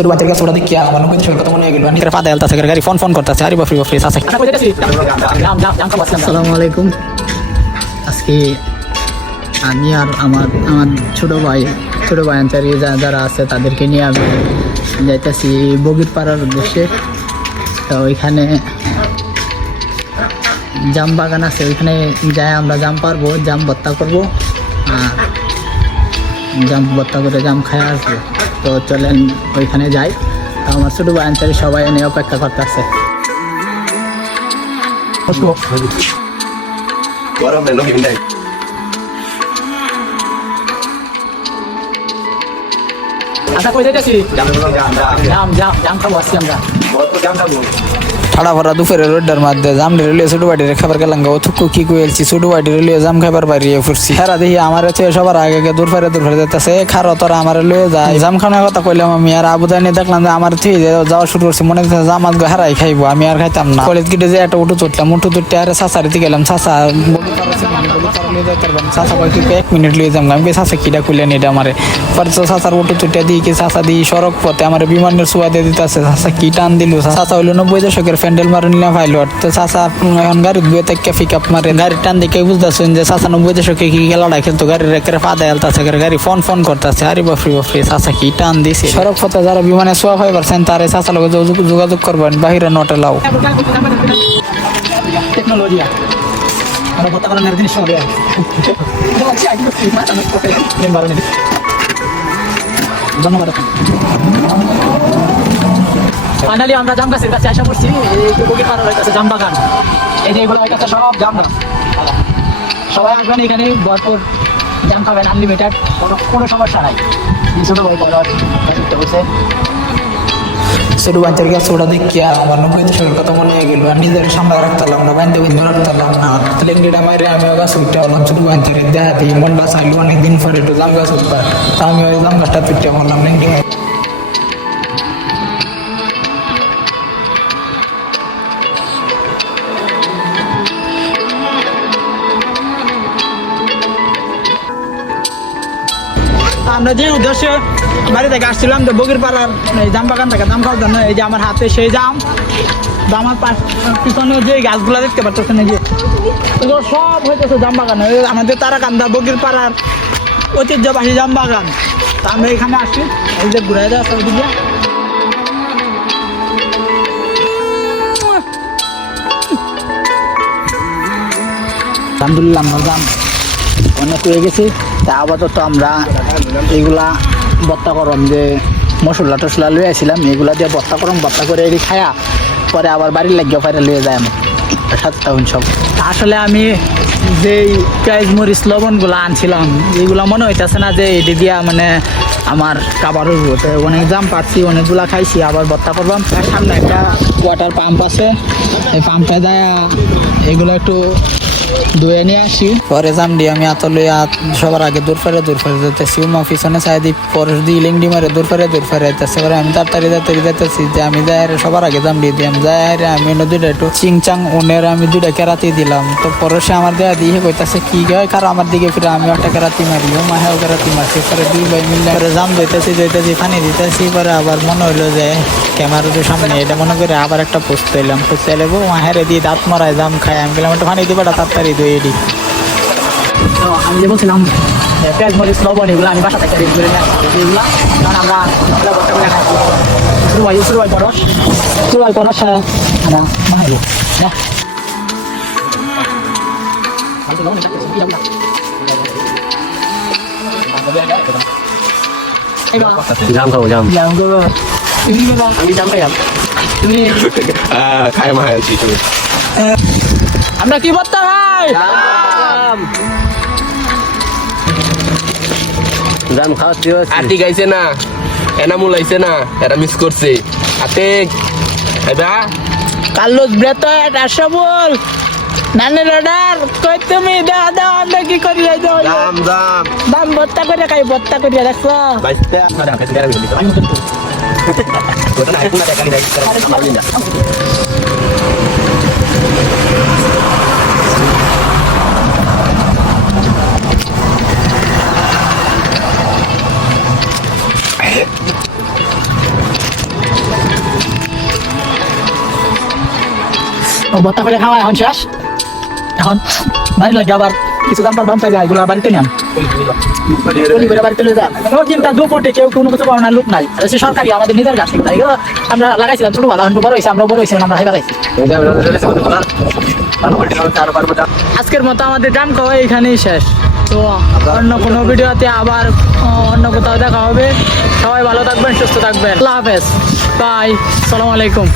তোর বাচ্চার কাছে ওটা দেখি আমার নকুন শরীর কথা হয়ে গেল। নিকের পা দেয়ালতা থেকে গাড়ি ফোন ফোন করতেছে। আরে বাফরি বাফরি সাসা আসসালামু আলাইকুম। আজকে আমি আর আমার আমার ছোট ভাই ছোট ভাই আনসারি যা যারা আছে তাদেরকে নিয়ে আমি যাইতেছি বগির পাড়ার উদ্দেশ্যে। তো ওইখানে জাম বাগান আছে ওইখানে যাই আমরা জাম পারব জাম ভত্তা করব। আর জাম ভত্তা করে জাম খাই আসব। তো চলেন ওইখানে যাই। আমার ছোট ভাই আনসারি সবাই এনে অপেক্ষা করতে আছে আশা করে যেতেছি জাম জাম। জাম খাব আসছি আমরা। জাম জাম ঠাড়া ভরা দুপুরে রোডের মধ্যে জাম রেলিয়ে ছোট বাড়ির খাবার গেলাম গো। থুকু কি কুয়েলছি ছোট বাড়ি রেলিয়ে জাম খাবার বাড়িয়ে ফুরছি। হেরা দেখি আমার হচ্ছে সবার আগে আগে দূর ফেরে দূর ফেরে যেতেছে খারো, তোরা আমার লয়ে যায় জাম খানোর কথা কইলাম আমি, আর আবু দানি দেখলাম যে আমার থেকে যাওয়া শুরু করছি, মনে হচ্ছে জাম আজকে হারাই খাইবো, আমি আর খাইতাম না। কলেজ গিটে যে একটা উঠু তুটলাম উঠু তুটতে আরে সাসারিতে গেলাম সাসা এক মিনিট লিয়ে যাম আমি চাচা কিটা খুলে নি এটা আমারে? পরে চাচার চুটিয়া দিই কি, চাচা সড়ক পথে আমার বিমানের সুয়া দিয়ে দিতেছে। চাচা কি টান দিল, চাচা। হইল নব্বই দশকের প্যান্ডেল মারে নিলাম পাইলট। তো চাচা এখন গাড়ি দুয়ে থেকে মারে। গাড়ি টান দিকে বুঝতেছেন যে চাচা নব্বই দশকে কি খেলাটা খেলতো গাড়ি রেখে পা দেয় আলতাছে গাড়ি ফোন ফোন করতেছে। আরে বাফরি বাফরি চাচা কি টান দিছে। সড়ক পথে যারা বিমানে সোয়া হয়ে পারছেন, তারে চাচা লগে যোগাযোগ- করবেন। বাহিরে নটে লাও টেকনোলজি ধন্যবাদ ফাইনালি আমরা জাম গাছের কাছে আসা পড়ছি এই পাড়ার কাছে জাম বাগান। এই যে এগুলো সব জাম সবাই আসবেন এখানে, ভরপুর জাম খাবেন আনলিমিটেড কোনো কোনো সমস্যা নাই। ছোট বড় বড় বসে। ছোট বাচ্চার কাছে ওটা দেখিয়া আমার নব্বই দশকের কথা মনে হয়ে গেল। আর নিজের সামনে রাখতাম না, বাইন্দে বিন্দু রাখতাম না। লেঙ্গিটা মাইরে আমি গাছ উঠতে হলাম ছোট বাচ্চারে দেখা দিই মনটা চাইলো অনেকদিন পরে একটু জাম গাছ উঠবার আমি ওই জাম গাছটা তুলতে বললাম লেঙ্গি আমরা যে উদ্দেশ্যে বাড়ি থেকে আসছিলাম যে বগির পাড়ার জাম বাগান থেকে জাম খাওয়ার জন্য, এই যে আমার হাতে সেই জাম। তো আমার পিছনে যে গাছগুলো দেখতে পাচ্ছেন এই যে এগুলো সব হইতেছে জাম বাগান। আমাদের তারাকান্দা বগির পাড়ার ঐতিহ্যবাহী জাম বাগান। তা আমরা এখানে আসি এই যে ঘুরে দেওয়া আলহামদুলিল্লাহ, আমরা অনেক হয়ে গেছি। তা আপাতত আমরা এইগুলা বত্তা করম যে মশলা টসলা লয়ে আসছিলাম এগুলা দিয়ে বত্তা করম বত্তা করে এটি খায়া পরে আবার বাড়ির লাগিয়ে ফেরে লয়ে যায় আমি সাতটা সব। আসলে আমি যেই পেঁয়াজ, মরিচ, লবণগুলো আনছিলাম, এগুলো মনে হইতেছে না যে এটি দিয়া মানে আমার কাবার অনেক জাম পাচ্ছি, অনেকগুলা খাইছি, আবার বত্তা করবাম। তার সামনে একটা ওয়াটার পাম্প আছে। এই পাম্পে দেয় এগুলো একটু ধুয়ে নিয়ে আসি। পরে জাম দিয়ে আমি আত লইয়া সবার আগে দূর ফেরে দূর ফেরে যেতেছি উমা পিছনে চাই দিই পরে দি লিঙ্গি মারে দূর ফেরে দূর ফেরে যেতেছে পরে আমি তাড়াতাড়ি তাড়াতাড়ি যেতেছি যে আমি যাই আর সবার আগে জাম দিয়ে দিলাম যাই আর আমি দুইটা একটু চিং চাং উনের আমি দুইটা কেরাতি দিলাম। তো পরে সে আমার দেয়া দিয়ে কইতাছে, কি গায় কারও আমার দিকে ফিরে আমি একটা কেরাতি মারি। ও মাহেও কেরাতি মারছি। পরে দুই ভাই মিলে পরে জাম দিতেছি দিতেছি পানি দিতেছি। পরে আবার মনে হইল যে ক্যামেরা তো সামনে, এটা মনে করে আবার একটা পোস্ট পেলাম। পোস্ট চাইলে মাহেরে দিয়ে দাঁত মারায় জাম খায়। আমি গেলাম একটু পানি দিবে তাড়াতাড়ি তো আমি যে বলছিলাম পেঁয়াজ মরিচ লবণ এগুলো আমি বাসা থেকে রেডি করে এগুলো কারণ আমরা শুরু হয় শুরু হয় পরশ। শুরু হয় পরশ আমরা মাহাবো না জাম খাব জাম। তুমি বাবা আমি জানতে গেলাম তুমি খাই মা আছি তুমি। আমরা কি বলতে ভাই? জাম খাওয়াচ্ছি আটি গাইছে না এনামুল আইছে না এরা মিস করছে। আতে খাইবা কার্লোস ব্রেতয়েট আশাবুল নানের অর্ডার কই তুমি? দাও দাও আমরা কি করি? এই দাও জাম জাম। দাম বত্তা করে খাই বত্তা করে দেখছ বাইতে আরে খাইতে গেলে দিলি গোটা না পুরা টাকা দিই ভর্তা করে খাওয়া এখন শেষ? এখন বাড়ি লাগে আবার কিছু দাম এগুলো বাড়িতে বাড়িতে নিয়ে যান চিন্তা দুপুরটে কেউ কোনো কিছু পাওয়া না লোক নাই। সে সরকারি আমাদের নিজের গাছ তাই এগুলো আমরা লাগাইছিলাম ছোট ভালো বড় হয়েছে আমরা বড় হয়েছে আমরা হাইবা খাইছি। আজকের মতো আমাদের ডান খাওয়া এখানেই শেষ। তো অন্য কোনো ভিডিওতে আবার অন্য কোথাও দেখা হবে। সবাই ভালো থাকবেন সুস্থ থাকবেন। আল্লাহ হাফেজ। বাই। সালাম আলাইকুম।